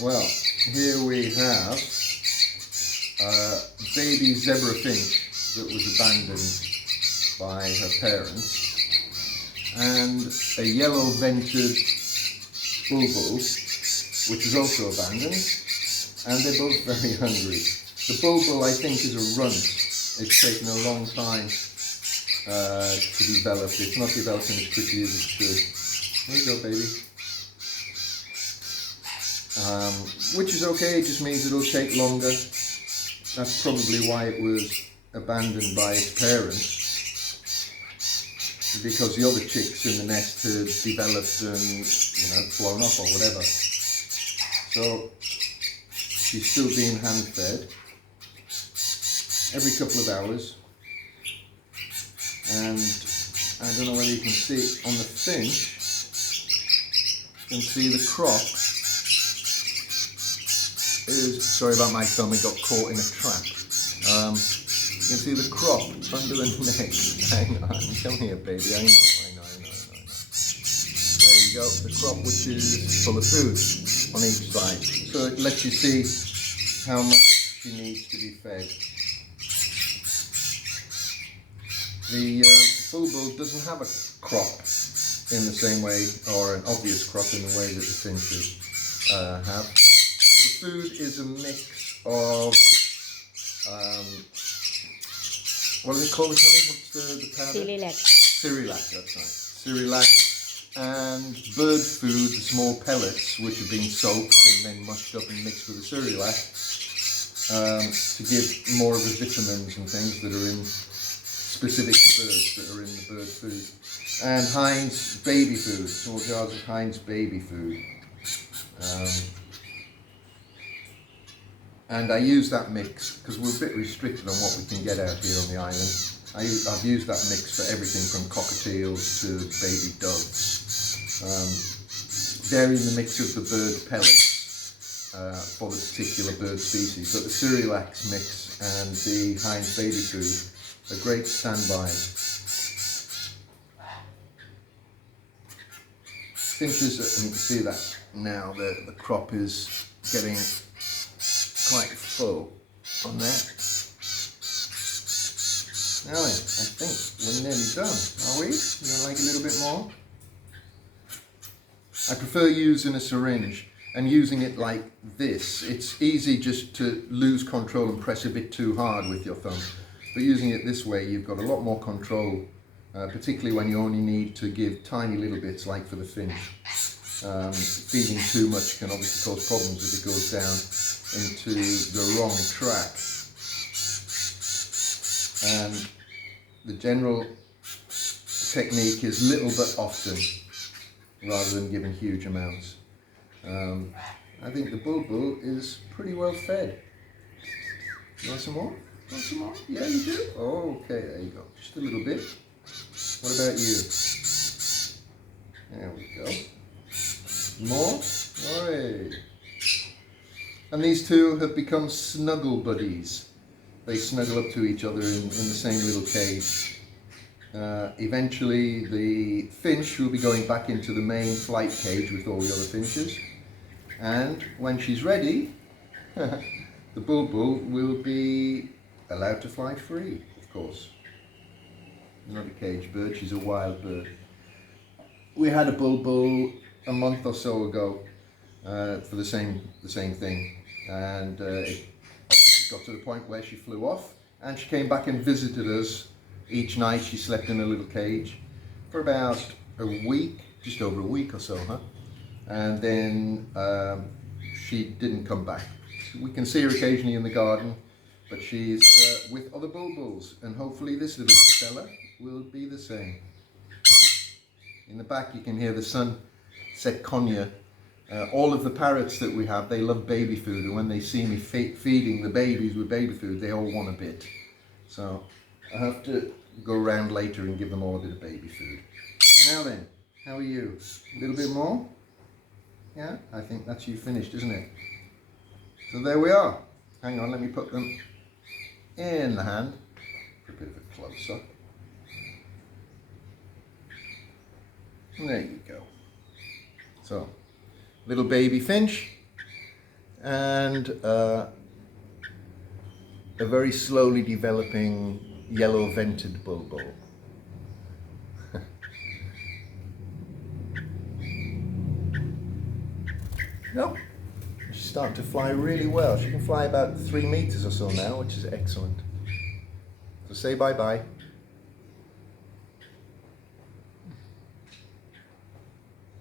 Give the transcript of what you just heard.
Well, here we have baby Zebra Finch that was abandoned by her parents, and a Yellow Vented Bulbul, which is also abandoned, and they're both very hungry. The Bulbul, I think, is a runt. It's taken a long time to develop. It's not developing as quickly as it should. There you go, baby. Which is okay, it just means it'll take longer. That's probably why it was abandoned by its parents, because the other chicks in the nest had developed and, blown up or whatever. So she's still being hand fed every couple of hours, and I don't know whether you can see on the finch, you can see the crop is, sorry about my thumb, it got caught in a trap. You can see the crop under the neck. Hang on, come here, baby. I know. There you go, the crop, which is full of food on each side. So it lets you see how much she needs to be fed. The bulbul doesn't have a crop in the same way, or an obvious crop in the way that the finches have. The food is a mix of, what do they call it, honey? What's the powder? Cerelac, that's right. Cerelac and bird food, the small pellets, which have been soaked and then mushed up and mixed with the cerelac, to give more of the vitamins and things that are in specific to birds that are in the bird food. And Heinz baby food, small jars of Heinz baby food. And I use that mix because we're a bit restricted on what we can get out here on the island. I've used that mix for everything from cockatiels to baby doves. Varying the mix of the bird pellets for the particular bird species. But the Cerelac mix and the Heinz baby food are great standbys. Finches, and you can see that now, the crop is getting quite full on that. Now then, I think we're nearly done, are we? You gonna like a little bit more? I prefer using a syringe and using it like this. It's easy just to lose control and press a bit too hard with your thumb. But using it this way, you've got a lot more control, particularly when you only need to give tiny little bits, like for the finch. Feeding too much can obviously cause problems if it goes down into the wrong track. And the general technique is little but often, rather than giving huge amounts. I think the bulbul is pretty well fed. You want some more? Want some more? Yeah, you do? Okay, there you go. Just a little bit. What about you? There we go. More? Alright. And these two have become snuggle buddies. They snuggle up to each other in the same little cage. Eventually the finch will be going back into the main flight cage with all the other finches. And when she's ready, the bulbul will be allowed to fly free, of course. Not a cage bird, she's a wild bird. We had a bulbul a month or so ago for the same thing, and it got to the point where she flew off, and she came back and visited us each night. She slept in a little cage for about a week, just over a week or so, and then she didn't come back. We can see her occasionally in the garden, but she's with other bulbuls, and hopefully this little fella will be the same. In the back you can hear the sunset conure. All of the parrots that we have, they love baby food, and when they see me feeding the babies with baby food, they all want a bit. So I have to go around later and give them all a bit of baby food. Now then, how are you? A little bit more? Yeah, I think that's you finished, isn't it? So there we are. Hang on, let me put them in the hand for a bit of a close-up. There you go. So, little baby finch and a very slowly developing Yellow Vented Bulbul. No, she's starting to fly really well. She can fly about 3 meters or so now, which is excellent. So say bye-bye.